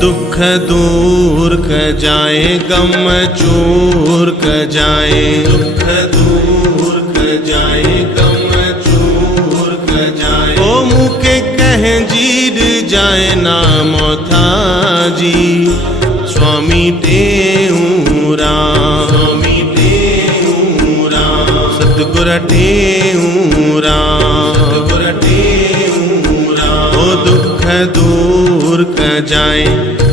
दुख दूर क जाए गम चूर क जाए, दुख दूर क जाए गम चूर क जाए। ओ मुके कह जीर जाए नाम था जी, स्वामी टेऊ राम, स्वामी टेऊ राम, सतगुर टेऊ राम, सतगुर टेऊ राम। ओ दुख दूर क जाए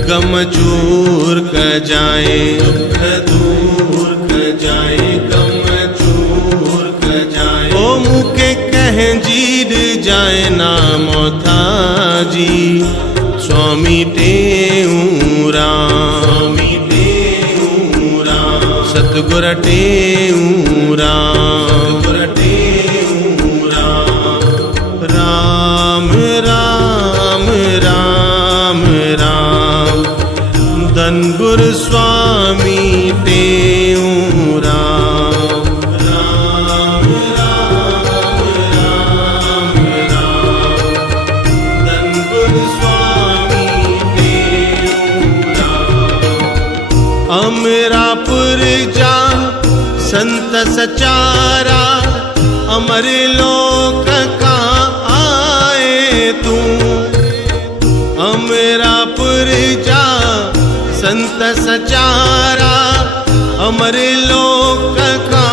गम चूर क जाए, दुख दूर क जाए गम चूर क जाए। ओ मुके कह जीर जाए नाम था जी, स्वामी टेऊ राम, स्वामी टेऊ राम, सतगुर टेऊ राम, सतगुर टेऊ राम। राम राम राम राम, धन गुर स्वामी टेऊ राम। राम राम राम राम, धन गुर स्वामी टेऊ राम। अमरापुर जा संत सचारा, अमर लोक का आए तू। अमरापुर जा संत सचारा, अमर लोक का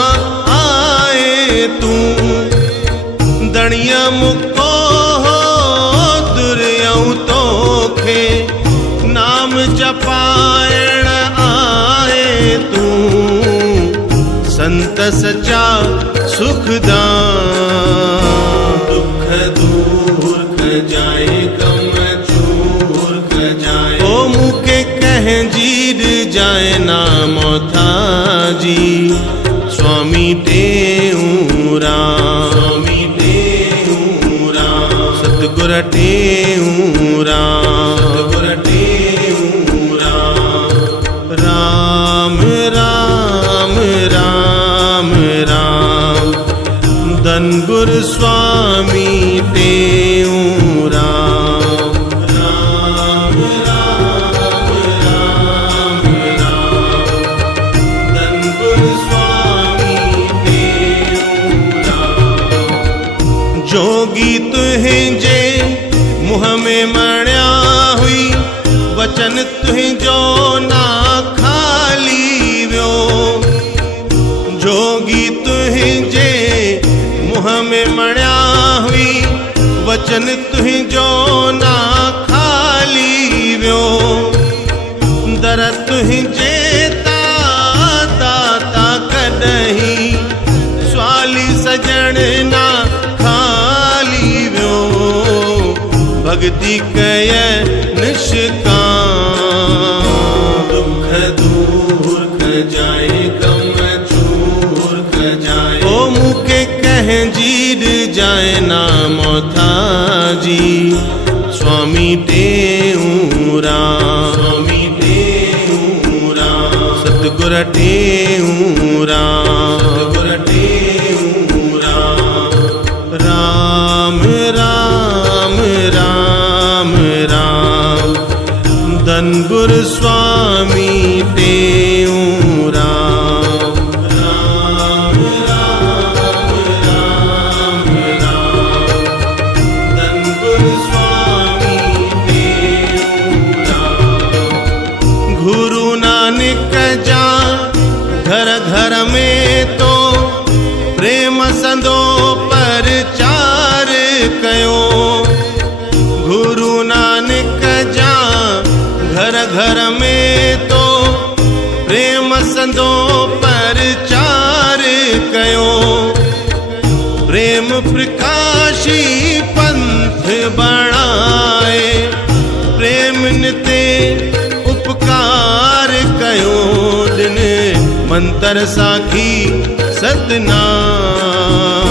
आए तू। दणिया मुको हो दुर्यऊ तोखे, नाम जपायण आए तू। संत सचा सुखदान, दुख दूर क जाए गम चूर क जाए। ओ मुके कह जीर जाए नाम था जी, स्वामी टेऊ राम, स्वामी टेऊ राम, सतगुर टेऊ राम, सतगुर टेऊ राम। राम राम राम राम, धन गुर स्वामी टेऊ राम। राम राम राम राम, धन गुर स्वामी टेऊ राम। जोगी तुहें जे मुँह में मण्या हुई, वचन तुहें जो ना खाली व्यो। जोगी तुहें जे मुँह में मण्या हुई, वचन तुहें जो ना खाली व्यो। दर तुहें जेता दाता कदही, स्वाली सजण ना खाली व्यो। भक्ति कय निष्काम, दुख दूर क जाए गम चूर क जाए। ओ मुके कह जीर जाए नाम था जी, स्वामी टेऊ राम, स्वामी टेऊ राम, सतगुर टेऊ राम, सतगुर टेऊ राम। राम राम राम राम, धन गुर स्वामी टेऊ राम। राम राम राम राम, धन गुर स्वामी टेऊ राम। गुरु नानक जा घर घर में तो, प्रेम संदो परचार कयो। गुरु नानक जा घर घर में तो, प्रेम संदो परचार कयो। प्रेम प्रकाशी पंथ बढ़ाए, प्रेम निते उपकार कयो। दिन मंत्र साखी सतनाम,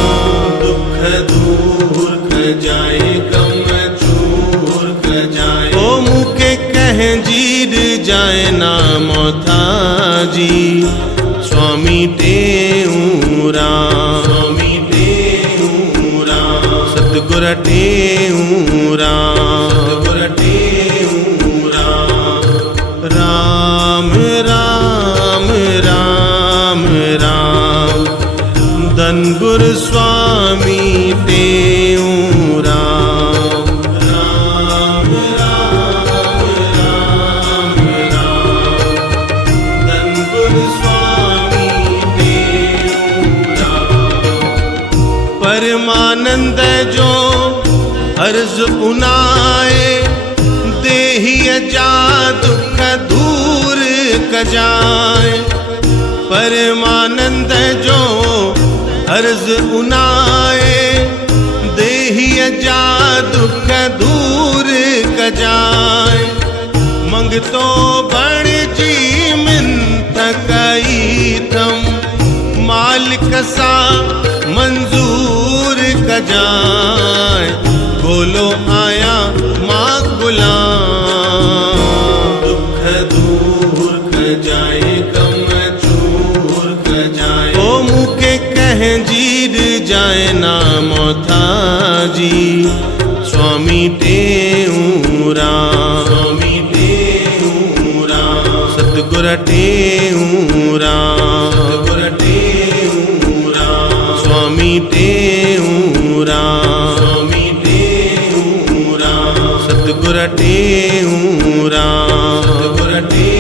दुख दूर क जाए गम चूर क जाए। ओ मुके कह जीर जाए नाम था जी, स्वामी टेऊ राम, स्वामी टेऊ राम, सतगुर टेऊ राम। अर्ज उनाए देहिय जा दुख दूर कजाए। परमानंद जो अर्ज उनाए देहिय जा दुख दूर कजाए। मंगतो बण जी मिन्थ कई थम मालिक सा मंजूर कजाए। बोलो आया माँ गुलाम दुख दूर कजाए गम चूर कजाए। ओ मुके कह जीर जाए नाम था जी स्वामी टेऊरा स्वामी टेऊरा सतगुर टेऊरा सतगुर टेऊरा स्वामी टेऊरा स्वामी टेऊरा सतगुर टेऊरा सतगुर टेऊरा।